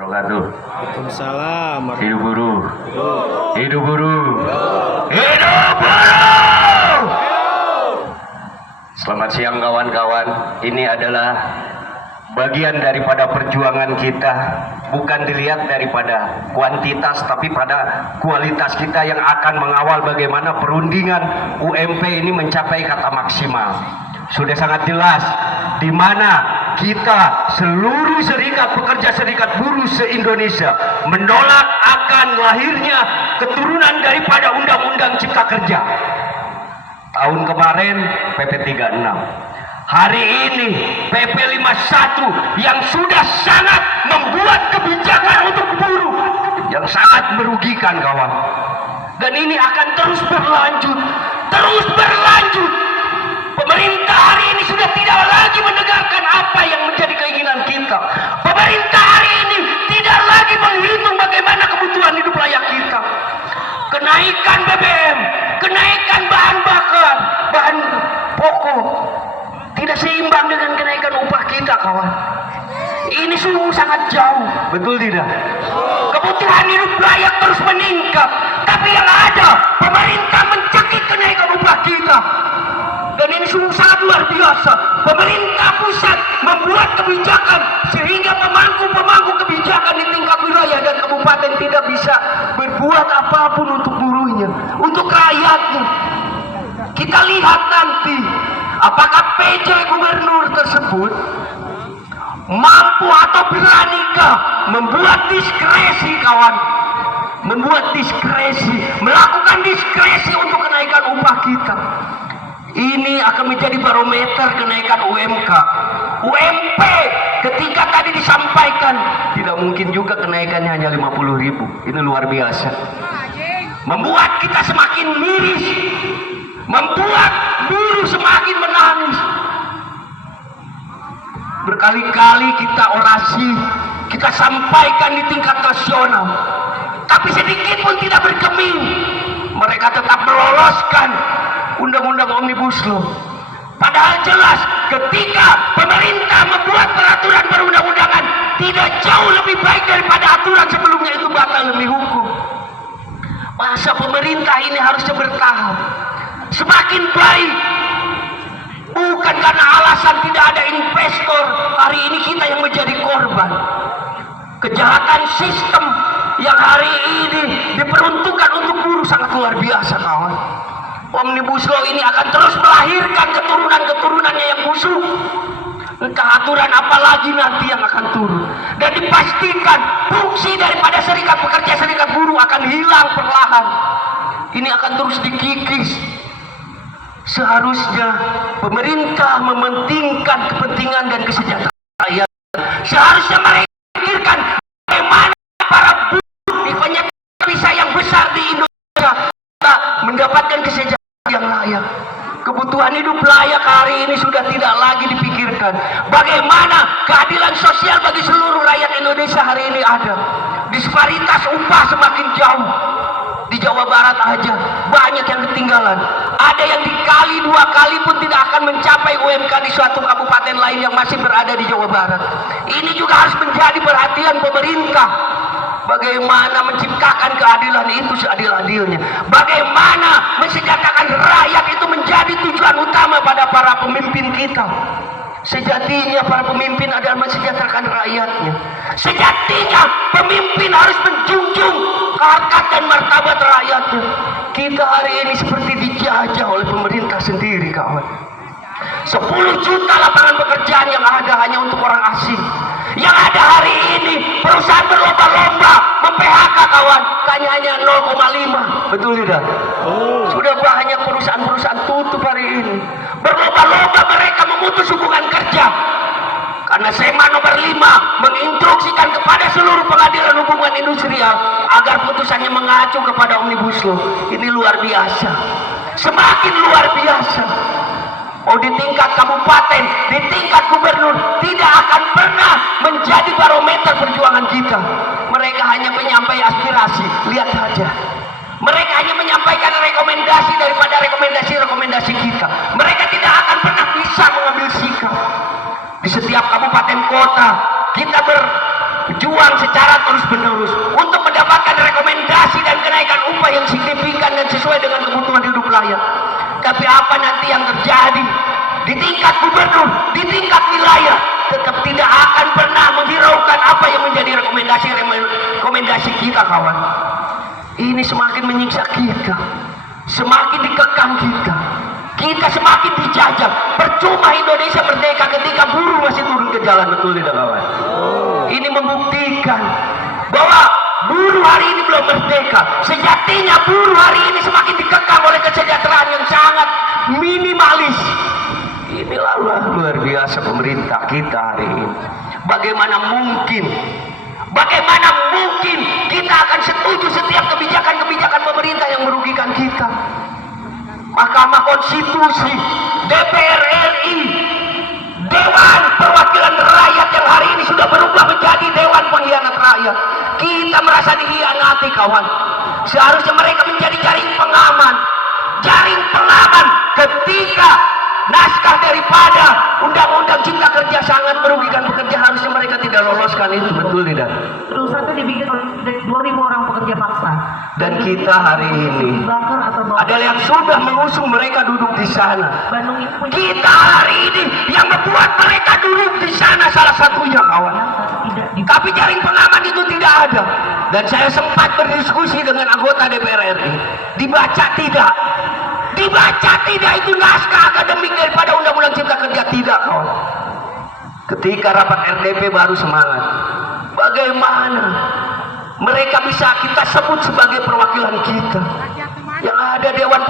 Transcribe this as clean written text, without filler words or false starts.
Wabarakatuh. Waalaikumsalam. Hidup buruh. Hidup buruh. Hidup. Hidup buruh. Selamat siang kawan-kawan. Ini adalah bagian daripada perjuangan kita. Bukan dilihat daripada kuantitas, tapi pada kualitas kita yang akan mengawal bagaimana perundingan UMP ini mencapai kata maksimal. Sudah sangat jelas di mana kita seluruh serikat pekerja serikat buruh se-Indonesia menolak akan lahirnya keturunan daripada Undang-Undang Cipta Kerja. Tahun kemarin PP 36. Hari ini PP 51 yang sudah sangat membuat kebijakan untuk buruh yang sangat merugikan kawan. Dan ini akan terus berlanjut, terus berlanjut. Pemerintah hari ini sudah tidak lagi mendengarkan apa yang menjadi keinginan kita. Pemerintah hari ini tidak lagi menghitung bagaimana kebutuhan hidup layak kita. Kenaikan BBM, kenaikan bahan bakar, bahan pokok tidak seimbang dengan kenaikan upah kita, kawan. Ini sungguh sangat jauh, betul tidak? Kebutuhan hidup layak terus meningkat, tapi yang ada pemerintah mencekik kenaikan upah kita. Dan ini sungguh sangat luar biasa. Pemerintah pusat membuat kebijakan sehingga pemangku-pemangku kebijakan di tingkat wilayah dan kabupaten tidak bisa berbuat apapun untuk buruhnya, untuk rakyatnya. Kita lihat nanti apakah PJ gubernur tersebut mampu atau beranikah membuat diskresi, kawan, membuat diskresi, melakukan diskresi untuk kenaikan upah kita. Ini akan menjadi barometer kenaikan UMK. UMP ketika tadi disampaikan tidak mungkin juga kenaikannya hanya 50.000. Ini luar biasa. Membuat kita semakin miris, membuat buruh semakin menangis. Berkali-kali kita orasi, kita sampaikan di tingkat nasional, tapi sedikit pun tidak bergeming. Mereka tetap meloloskan Undang-Undang Omnibus Law. Padahal jelas ketika pemerintah membuat peraturan perundang-undangan tidak jauh lebih baik daripada aturan sebelumnya, itu batal demi hukum. Masa pemerintah ini harusnya bertahap semakin baik, bukan karena alasan tidak ada investor. Hari ini kita yang menjadi korban kejahatan sistem yang hari ini diperuntukkan untuk buruh sangat luar biasa, kawan. Omnibus Law ini akan terus melahirkan keturunan-keturunannya yang busuk. Entah aturan apa lagi nanti yang akan turun. Dan dipastikan fungsi daripada serikat pekerja serikat buruh akan hilang perlahan. Ini akan terus dikikis. Seharusnya pemerintah mementingkan kepentingan dan kesejahteraan rakyat. Seharusnya mereka memikirkan bagaimana para buruh di banyak desa yang besar di Indonesia mendapatkan kesejahteraan yang layak. Kebutuhan hidup layak hari ini sudah tidak lagi dipikirkan. Bagaimana keadilan sosial bagi seluruh rakyat Indonesia hari ini ada. Disparitas upah semakin jauh. Di Jawa Barat aja banyak yang ketinggalan. Ada yang dikali dua kali pun tidak akan mencapai UMK di suatu kabupaten lain yang masih berada di Jawa Barat. Ini juga harus menjadi perhatian pemerintah. Bagaimana menciptakan keadilan itu seadil-adilnya. Bagaimana mensejahterakan rakyat itu menjadi tujuan utama pada para pemimpin kita. Sejatinya para pemimpin adalah mensejahterakan rakyatnya. Sejatinya pemimpin harus menjunjung harkat dan martabat rakyatnya. Kita hari ini seperti dijajah oleh pemerintah sendiri, kawan. 10 juta lapangan pekerjaan yang ada hanya untuk orang asing. Yang ada hari ini perusahaan berlomba-lomba mem-PHK, kawan, hanya 0,5. Betul tidak? Sudah banyak perusahaan-perusahaan tutup hari ini. Berlomba-lomba mereka memutus hubungan kerja. Karena SEMA nomor 5 menginstruksikan kepada seluruh pengadilan hubungan industrial agar putusannya mengacu kepada Omnibus Law. Ini luar biasa. Semakin luar biasa. Oh, di tingkat kabupaten, di tingkat gubernur tidak akan pernah menjadi barometer perjuangan kita. Mereka hanya menyampai aspirasi, lihat saja. Mereka hanya menyampaikan rekomendasi daripada rekomendasi kita. Mereka tidak akan pernah bisa mengambil sikap. Di setiap kabupaten kota kita berjuang secara terus-menerus untuk mendapatkan rekomendasi dan kenaikan upah yang signifikan dan sesuai dengan kebutuhan hidup layak. Tapi apa nanti yang terjadi di tingkat gubernur, di tingkat wilayah, tetap tidak akan pernah menghiraukan apa yang menjadi rekomendasi kita, kawan. Ini semakin menyiksa kita, semakin dikekang kita. Kita semakin dijajah. Percuma Indonesia merdeka ketika buruh masih turun ke jalan, betul tidak, kawan? Ini membuktikan bahwa buruh hari ini belum merdeka. Sejatinya buruh hari ini semakin dikekang oleh kesejahteraan yang sangat minimalis. Inilah luar biasa pemerintah kita hari ini. Bagaimana mungkin kita akan setuju setiap kebijakan pemerintah yang merugikan kita? Mahkamah Konstitusi, DPR RI, Dewan Perwakilan Rakyat yang hari ini sudah berubah menjadi Dewan Pengkhianat Rakyat. Kita merasa dihianati, kawan. Seharusnya mereka menjadi jaring pengaman ketika naskah daripada Undang-Undang Cipta Kerja sangat merugikan pekerja, harusnya mereka tidak loloskan itu, betul tidak? Terus itu dibikin oleh 2.000 orang pekerja paksa. Dan kita hari ini adalah yang sudah mengusung mereka duduk di sana. Kita hari ini yang membuat mereka duduk di sana, salah satunya, kawan. Tapi jaring pengaman itu tidak ada. Dan saya sempat berdiskusi dengan anggota DPR RI. Dibaca tidak itu naskah akademik daripada Undang-Undang Cipta Kerja, tidak, kawan. Ketika rapat RDP baru semangat. Bagaimana mereka bisa kita sebut sebagai perwakilan kita? Yang ada Dewan